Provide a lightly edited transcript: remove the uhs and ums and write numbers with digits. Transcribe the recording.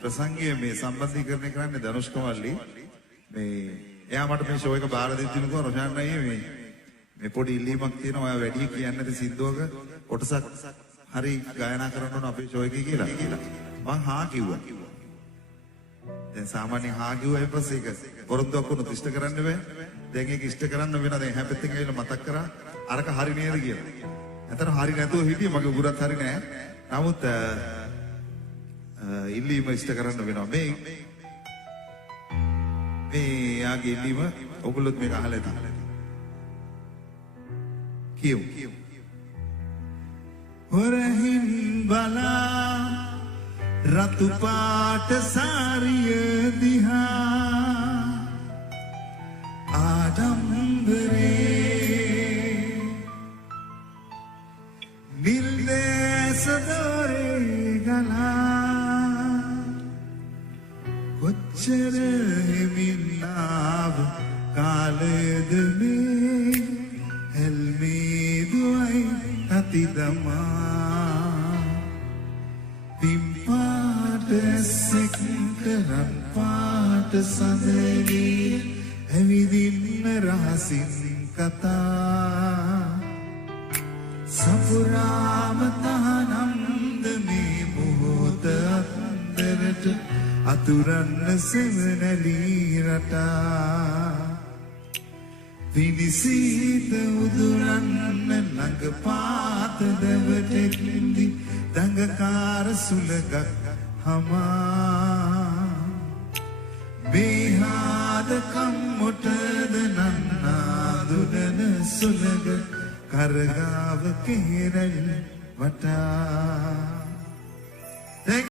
ප්‍රසංගයේ මේ සම්බන්ධීකරණය කරන්නේ ධනුෂ් කමල්ලි මේ එයා මට මේ ෂෝ එක බාර දෙන්න රොෂාන් අයියේ මේ පොඩි ඉල්ලීමක් තියෙනවා ඔයා වැඩි කියන්නේ නැති සින්දුවක කොටසක් හරි ගායනා කරන්න ඕන අපේ ෂෝ එකේ කියලා මං හා කිව්වා දැන් සාමාන්‍යයෙන් හා කිව්වා ඊට පස්සේ ඒක පොරොන්දුවක් වුණොත් ඉෂ්ට කරන්න බෑ දැන් ඒක ඉෂ්ට කරන්න වෙන දැන් හැපෙත්තෙන් ඇවිල්ලා මතක් කරා අරක හරි නේද කියලා අතන හරි නැතුව හිටියේ මගේ උගුරත් හරි නෑ නමුත් ඉල්ලීම ඉෂ්ට කරන්න වෙනවා මේ යාගේ ඉල්ලීම ඔයගොල්ලොත් මේක අහලා ඇති කියමු හොරහින් බලා රතු පාට සාරිය දිහා ආඩම්බරේ නිල්දේශ දොරේ ගලා කොච්චර හිමිනාව කාලයද මේ හැල්මේ දුවයි අතිදමා පිම්පාට සෙක්කරන් පාට සඳලී ඇවිදින්න රහසින් කතා සපුරාම තහනම්ද මේ මොහොත අන්දරට අතුරන්න සෙවනලී රටා විනිසීත උදුරන්න ළඟ පාත දැවටෙක්දි දඟකාර සුලගක් හමා බේහාදකම් මොටද නන්නාදුඩන සුලග කරගාව කෙරෙල් වටා